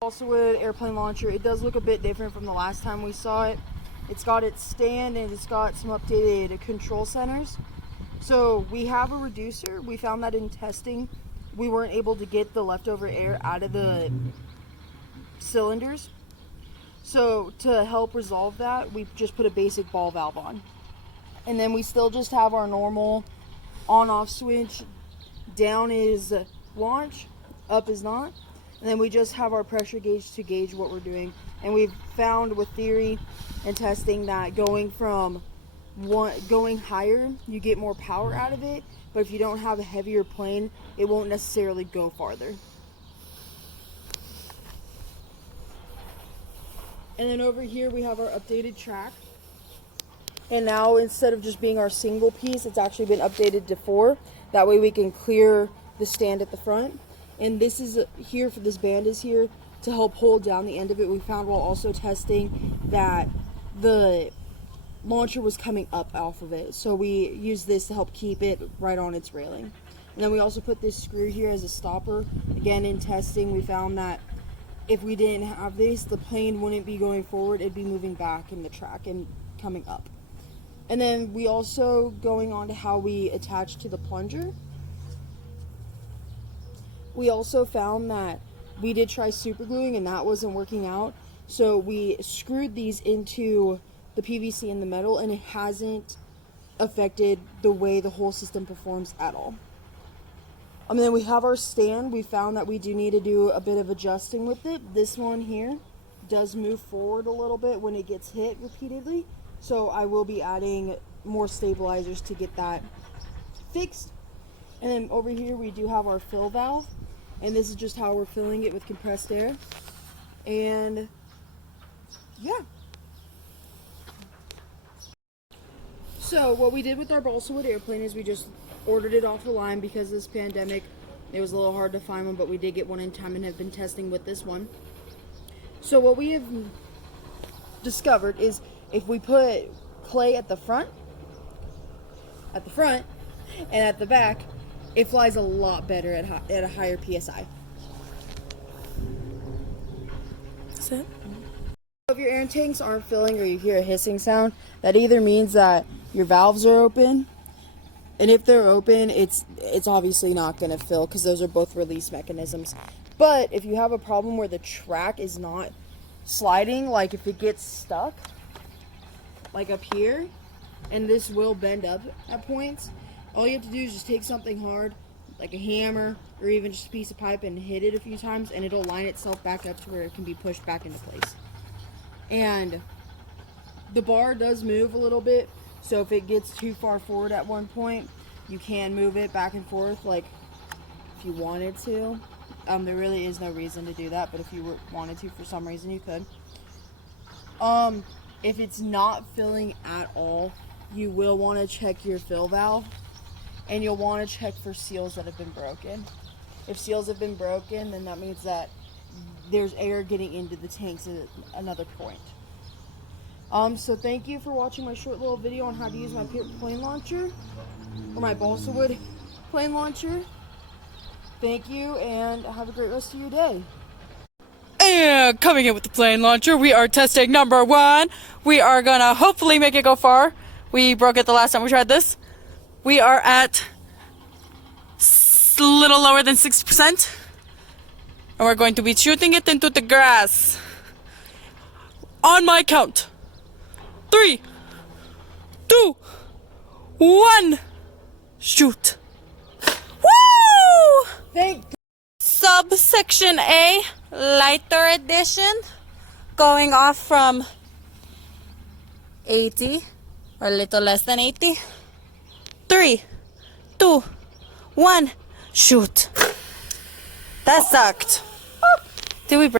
Balsa airplane launcher. It does look a bit different from the last time we saw it. It's got its stand and it's got some updated control centers. So we have a reducer. We found that in testing we weren't able to get the leftover air out of the cylinders. So to help resolve that, we just put a basic ball valve on. And then we still just have our normal on-off switch. Down is launch, up is not. And then we just have our pressure gauge to gauge what we're doing. And we've found with theory and testing that going higher, you get more power out of it. But if you don't have a heavier plane, it won't necessarily go farther. And then over here we have our updated track. And now instead of just being our single piece, it's actually been updated to 4. That way we can clear the stand at the front. And this is here for this band is here to help hold down the end of it. We found while also testing that the launcher was coming up off of it. So we used this to help keep it right on its railing. And then we also put this screw here as a stopper. Again, in testing, we found that if we didn't have this, the plane wouldn't be going forward. It'd be moving back in the track and coming up. And then we also, going on to how we attach to the plunger, we also found that we did try super gluing and that wasn't working out. So we screwed these into the PVC and the metal, and it hasn't affected the way the whole system performs at all. And then we have our stand. We found that we do need to do a bit of adjusting with it. This one here does move forward a little bit when it gets hit repeatedly. So I will be adding more stabilizers to get that fixed. And then over here we do have our fill valve. And this is just how we're filling it with compressed air. And yeah. So what we did with our balsa wood airplane is we just ordered it off the line because of this pandemic. It was a little hard to find one, but we did get one in time and have been testing with this one. So what we have discovered is if we put clay at the front, and at the back, it flies a lot better at a higher PSI. That's it. If your air tanks aren't filling or you hear a hissing sound, that either means that your valves are open, and if they're open, it's obviously not going to fill because those are both release mechanisms. But if you have a problem where the track is not sliding, like if it gets stuck, like up here, and this will bend up at points, all you have to do is just take something hard, like a hammer or even just a piece of pipe, and hit it a few times, and it'll line itself back up to where it can be pushed back into place. And the bar does move a little bit, so if it gets too far forward at one point, you can move it back and forth, like if you wanted to. There really is no reason to do that, but if you wanted to for some reason, you could. If it's not filling at all, you will want to check your fill valve, and you'll want to check for seals that have been broken. If seals have been broken, then that means that there's air getting into the tanks at another point. So thank you for watching my short little video on how to use my plane launcher, or my balsa wood plane launcher. Thank you, and have a great rest of your day. And coming in with the plane launcher, we are testing number 1. We are gonna hopefully make it go far. We broke it the last time we tried this. We are at a little lower than 60%. And we're going to be shooting it into the grass. On my count. 3, 2, 1. Shoot. Woo! Thank Subsection A, lighter edition, going off from 80 or a little less than 80. 3, 2, 1, shoot. That sucked. Did we break?